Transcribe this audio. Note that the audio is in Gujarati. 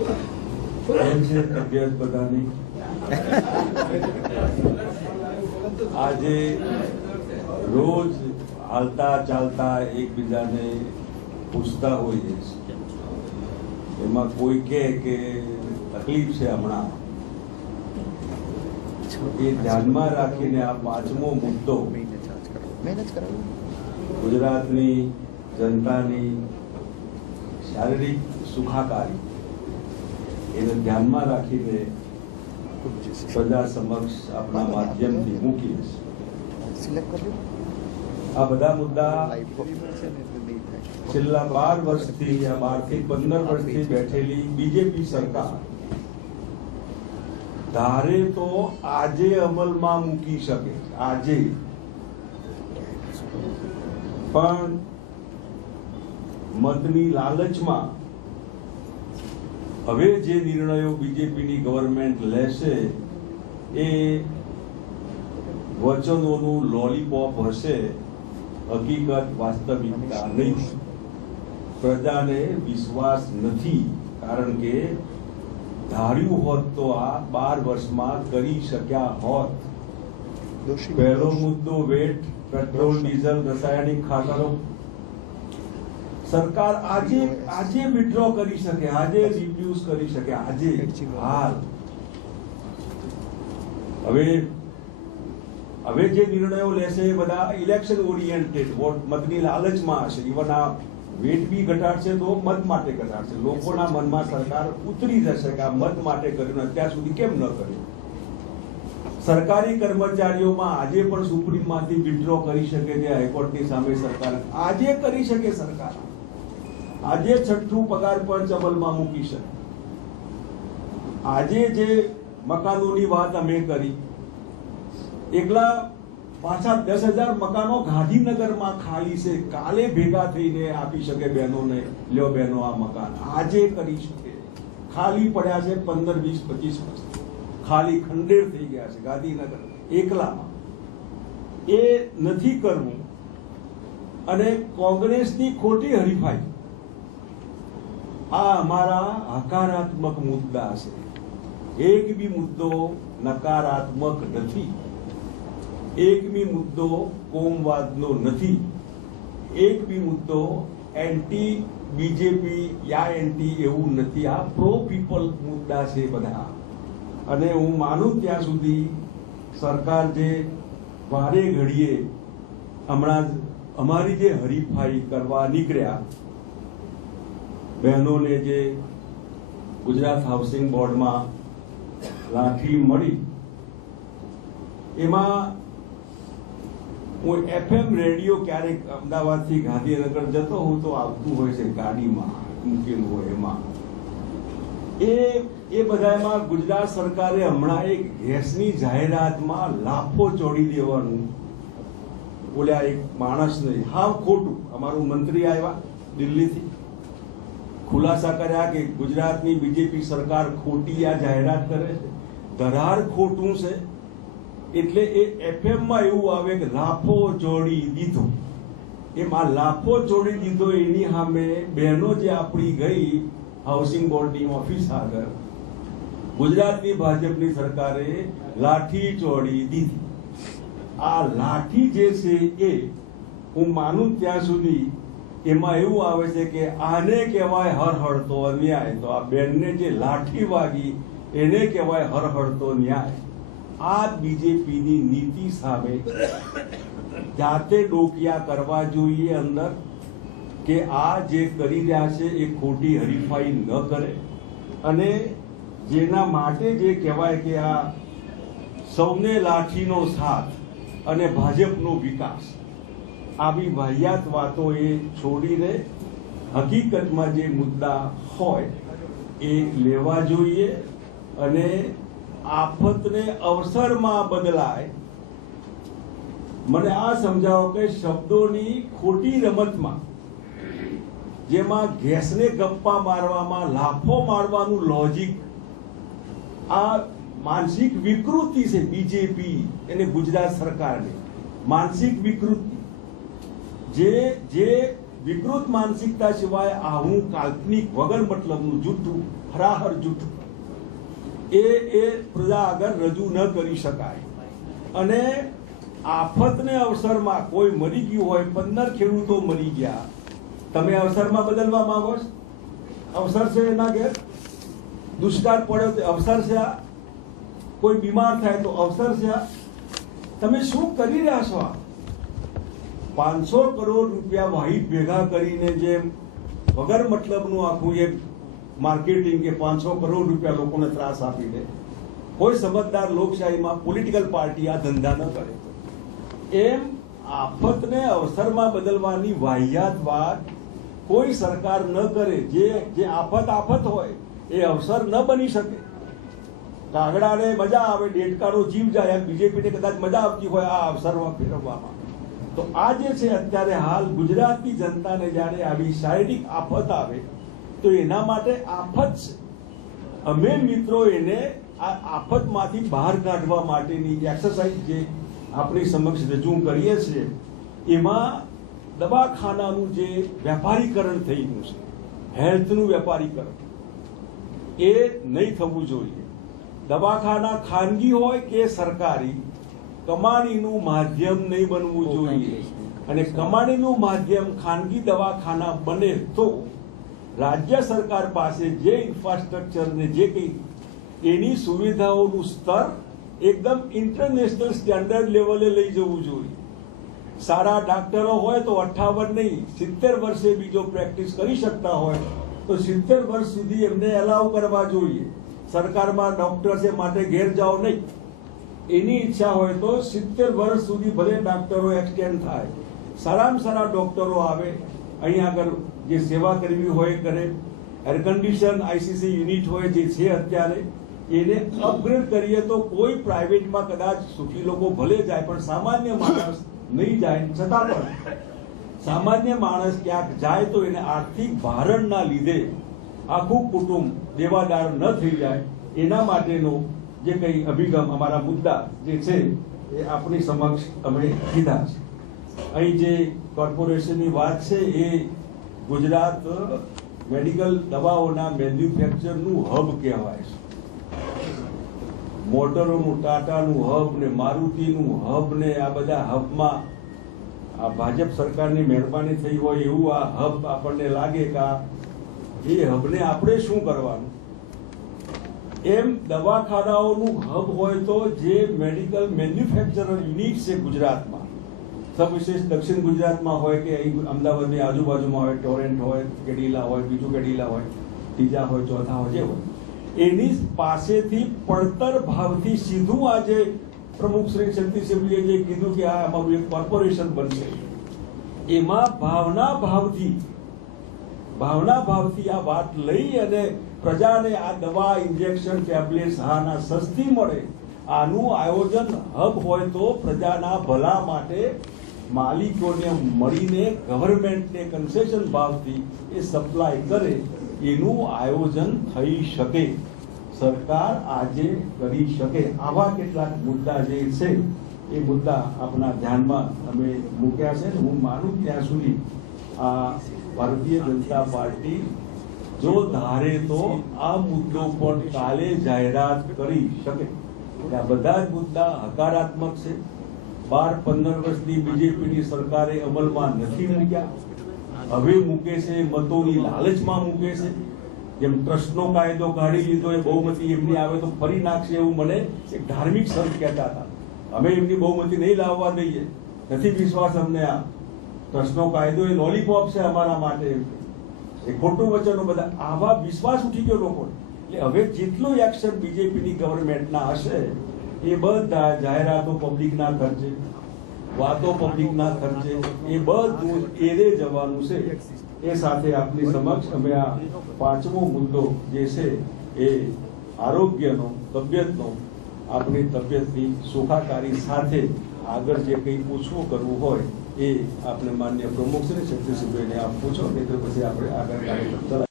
તબિયત બધાની આજે રોજ હાલતા ચાલતા એકબીજાને પૂછતા હોઈએ છીએ, એમાં કોઈ કહે કે તકલીફ છે હમણાં, એ ધ્યાનમાં રાખીને આ પાંચમો મુદ્દો ગુજરાતની જનતાની શારીરિક સુખાકારી એને ધ્યાનમાં રાખીને પ્રજા સમક્ષ આપણા માધ્યમથી મૂકીએ છીએ। આ બધા મુદ્દા છેલ્લા 12 વર્ષથી 12 થી 15 વર્ષથી બેઠેલી બીજેપી સરકાર ધારે તો આજે અમલમાં મૂકી શકે, આજે પણ મતની લાલચમાં હવે જે નિર્ણયો બીજેપીની ગવર્મેન્ટ લેશે એ વચનોનું લોલીપોપ હશે, હકીકત વાસ્તવિકતા નહીં। પ્રજાને વિશ્વાસ નથી, કારણ કે ધાર્યું હોત તો આ 12 વર્ષમાં કરી શક્યા હોત। પહેલો મુદ્દો વેટ, પેટ્રોલ, ડીઝલ, રાસાયણિક ખાતરો સરકાર આજે વિથડ્રો કરી શકે, આજે રિડ્યુસ કરી શકે, આજે હાલ। હવે જે નિર્ણયો લેશે એ બધા ઇલેક્શન ઓરિએન્ટેડ, મતની લાલચમાં હશે। ઇવન આ વેટ બી ઘટાડશે તો મત માટે ઘટાડશે, લોકોના મનમાં સરકાર ઉતરી જશે કે આ મત માટે કર્યું, અત્યાર સુધી કેમ ન કર્યું। સરકારી કર્મચારીઓમાં આજે પણ સુપ્રીમમાંથી વિથડ્રો કરી શકે છે હાઈકોર્ટની સામે સરકાર, આજે કરી શકે સરકાર, આજે છઠ્ઠું પગાર પંચ અમલમાં મૂકી શકે। આજે જે મકાનોની વાત અમે કરી, એકલા પાછા 10,000 મકાનો ગાંધીનગરમાં ખાલી છે, કાલે ભેગા થઈને આપી શકે બહેનોને, લ્યો બહેનો આ મકાન આજે કરી શકે। ખાલી પડ્યા છે 15, 20, 25 વર્ષ, ખાલી ખંડેર થઈ ગયા છે ગાંધીનગર એકલામાં, એ નથી કરવું। અને કોંગ્રેસની ખોટી હરીફાઈ, આ અમારા હકારાત્મક મુદ્દા છે, એક બી મુદ્દો નકારાત્મક નથી, એક બી મુદ્દો કોમવાદનો નથી, એક બી મુદ્દો એન્ટી બીજેપી યા એન્ટી એવું નથી, આ પ્રો પીપલ મુદ્દા છે બધા। અને હું માનું ત્યાં સુધી સરકાર જે વારે ઘડીએ હમણાં અમારી જે હરીફાઈ કરવા નીકળ્યા, બહેનોને જે ગુજરાત હાઉસિંગ બોર્ડમાં લાઠી મળી, એમાં હું FM રેડિયો ક્યારેક અમદાવાદથી ગાંધીનગર જતો હું તો આવતું હોય છે ગાડીમાં મૂકેલું હોય, એમાં એ બધામાં ગુજરાત સરકારે હમણાં એક ગેસની જાહેરાતમાં લાફો ચોડી દેવાનું બોલ્યા એક માણસને, હાવ ખોટું। અમારું મંત્રી આવ્યા દિલ્હીથી, ખુલાસા કર્યા કે ગુજરાતની બીજેપી સરકાર ખોટી આ જાહેરાત કરે છે, ધરાર ખોટું છે, એટલે એ FM માં એવું આવે કે લાફો ચોડી દીધો। એમાં લાફો ચોડી દીધો એની સામે બહેનો જે આપણી ગઈ હાઉસિંગ બોર્ડની ઓફિસ આગળ, ગુજરાતની ભાજપની સરકારે લાઠી ચોડી દીધી। આ લાઠી જે છે એ હું માનું ત્યાં સુધી એમાં એવું આવે છે કે આને કહેવાય હરહળતો અન્યાય, તો આ બેનને જે લાઠી વાગી એને કહેવાય હરહળતો ન્યાય। આ બીજેપીની નીતિ સામે જાતે ડોકિયા કરવા જોઈએ અંદર, કે આ જે કરી રહ્યા છે એ ખોટી હરીફાઈ ન કરે, અને જેના માટે જે કહેવાય કે આ સૌને લાઠીનો સાથ અને ભાજપનો વિકાસ, આવી વાહિયાત વાતો એ છોડીને હકીકતમાં જે મુદ્દા હોય એ લેવા જોઈએ, અને આફતને અવસરમાં બદલાય। મને આ સમજાવો કે શબ્દોની ખોટી રમતમાં, જેમાં ગેસને ગપ્પા મારવામાં, લાફો મારવાનું લોજિક, આ માનસિક વિકૃતિ છે બીજેપી અને ગુજરાત સરકારની માનસિક વિકૃતિ। જે વિકૃત માનસિકતા સિવાય આવું કાલ્પનિક વગર મતલબનું જૂઠું હરાહર જૂથ એ પ્રજા આગળ રજૂ ન કરી શકાય. અને આફતને અવસરમાં કોઈ મરી ગયું હોય, 15 ખેડૂતો મરી ગયા, તમે અવસરમાં બદલવા માંગો છો? અવસર છે એના ઘેર? દુષ્કાળ પડ્યો તો અવસર છે આ? કોઈ બીમાર થાય તો અવસર છે આ? તમે શું કરી રહ્યા છો? આ 500 કરોડ રૂપિયા વાહિત ભેગા કરીને જે વગર મતલબનું આખું એક માર્કેટિંગ કે 500 કરોડ રૂપિયા લોકોને ત્રાસ આપી દે. કોઈ સમજદાર લોકશાહીમાં પોલિટિકલ પાર્ટી આ ધંધા ન કરે. એમ આફતને અવસરમાં બદલવાની વાહિયાત વાત કોઈ સરકાર ન કરે. જે આફત હોય એ અવસર ન બની શકે. કાગડાને મજા આવે, ડેડકાનો જીવ જાય, બીજેપીને કદાચ મજા આવતી હોય આ અવસરમાં ફેરવવામાં. તો આ જે છે અત્યારે હાલ ગુજરાતની જનતાને જ્યારે આવી શારીરિક આફત આવે તો એના માટે આફત છે. અમે મિત્રો એને આ આફતમાંથી બહાર કાઢવા માટેની એક્સરસાઇઝ જે આપણી સમક્ષ રજૂ કરીએ છીએ, એમાં દવાખાનાનું જે વેપારીકરણ થઈ ગયું છે, હેલ્થનું વેપારીકરણ, એ નહીં થવું જોઈએ. દવાખાના ખાનગી હોય કે સરકારી, કમાણીનું માધ્યમ નહીં બનવું જોઈએ. અને કમાણીનું માધ્યમ ખાનગી દવાખાના બને તો રાજ્ય સરકાર પાસે જે ઇન્ફ્રાસ્ટ્રક્ચર ને જે કંઈ એની સુવિધાઓનું સ્તર એકદમ ઇન્ટરનેશનલ સ્ટેન્ડર્ડ લેવલે લઈ જવું જોઈએ. સારા ડાક્ટરો હોય તો 58 નહીં 70 વર્ષે બીજો પ્રેક્ટિસ કરી શકતા હોય તો 70 વર્ષ સુધી એમને એલાવ કરવા જોઈએ. સરકારમાં ડોક્ટર છે માટે ઘેર જાઓ નહીં. એની ઈચ્છા હોય તો 70 વર્ષ સુધી ભલે ડાક્ટરો એક્સટેન્ડ થાય, સારામાં સારા ડોક્ટરો આવે, અહીંયા આગળ જે સેવા કરવી હોય કરે. એર કન્ડિશન આઈસીસી યુનિટ હોય જે છે અત્યારે, એને અપગ્રેડ કરીએ તો કોઈ પ્રાઇવેટમાં કદાચ સુખી લોકો ભલે જાય પણ સામાન્ય માણસ નહીં જાય. છતાં પણ સામાન્ય માણસ ક્યાંક જાય તો એને આર્થિક ભારણના લીધે આખું કુટુંબ દેવાદાર ન થઈ જાય. એના માટેનો જે કંઈ અભિગમ, અમારા મુદ્દા જે છે એ આપણી સમક્ષ અમે કીધા છે. અહીં જે કોર્પોરેશનની વાત છે એ ગુજરાત મેડિકલ દવાઓના મેન્યુફેક્ચરનું હબ કહેવાય છે. મોટરોનું ટાટાનું હબ ને મારુતિનું હબ ને આ બધા હબમાં આ ભાજપ સરકારની મહેરબાની થઈ હોય એવું આ હબ આપણને લાગે કે એ હબને આપણે શું કરવાનું. એમ દવાખાનાઓનું હબ હોય તો જે મેડિકલ મેન્યુફેક્ચરર યુનિટ છે ગુજરાતમાં, સવિશેષ દક્ષિણ ગુજરાતમાં હોય કે અહીં અમદાવાદની આજુબાજુમાં હોય, ટોરેન્ટ હોય, કેડીલા હોય, બીજું કેડીલા હોય, ત્રીજા હોય, ચોથા હોય, જે હોય, એની પાસેથી પડતર ભાવથી સીધું આજે પ્રમુખ શ્રી શક્તિસિંહજીએ જે કીધું કે આ અમારું એક કોર્પોરેશન બનશે, એમાં ભાવના ભાવથી આ વાત લઈ અને પ્રજાને આ દવા, ઇન્જેક્શન, ટેબ્લેટ્સ હાના સસ્તી મળે, આનું આયોજન હબ હોય તો પ્રજાના ભલા માટે માલિકોને મળીને ગવર્મેન્ટને કન્સેશન ભાવથી એ સપ્લાય કરે, એનું આયોજન થઈ શકે, સરકાર આજે કરી શકે. આવા કેટલાક મુદ્દા જે છે એ મુદ્દા આપણા ધ્યાનમાં અમે મૂક્યા છે. હું માનું ત્યાં સુધી આ ભારતીય જનતા પાર્ટી જો ધારે તો આ મુદ્દો પણ કાલે જાહેરાત કરી શકે. આ બધા જ મુદ્દા હકારાત્મક છે. 12-15 વર્ષની બીજેપીની સરકારે અમલમાં નથી મૂક્યા, હવે મૂકે છે, મતોની લાલચમાં મૂકે છે. જેમ ટ્રસ્ટનો કાયદો કાઢી લીધો, એ બહુમતી એમની આવે તો ફરી નાખશે એવું મને એક ધાર્મિક સંત કહેતા હતા. અમે એમની બહુમતી નહીં લાવવા દઈએ, નથી વિશ્વાસ અમને. આ ટ્રસ્ટનો કાયદો એ લોલીપોપ છે અમારા માટે, એ ખોટું વચનો બધા આવા વિશ્વાસ ઉઠી ગયો લોકોને. એટલે હવે જેટલું એક્શન બીજેપીની ગવર્મેન્ટના હશે એ બધા જાહેરાતો પબ્લિકના ખર્ચે, વાતો પબ્લિકના ખર્ચે, એ બધું એરે જવાનું છે. એ સાથે આપની સમક્ષ અમે આ 5મો મુદ્દો જે છે એ આરોગ્યનો, તબિયતનો, આપણી તબિયતની સુખાકારી સાથે આગળ જે કંઈ પૂછવું કરવું હોય એ આપણે માન્ય પ્રમુખ શ્રી શક્તિસિંહભાઈને આપ પૂછો, નહીં તો પછી આપણે આગળ કાર્યક્રમ ચલાવીએ.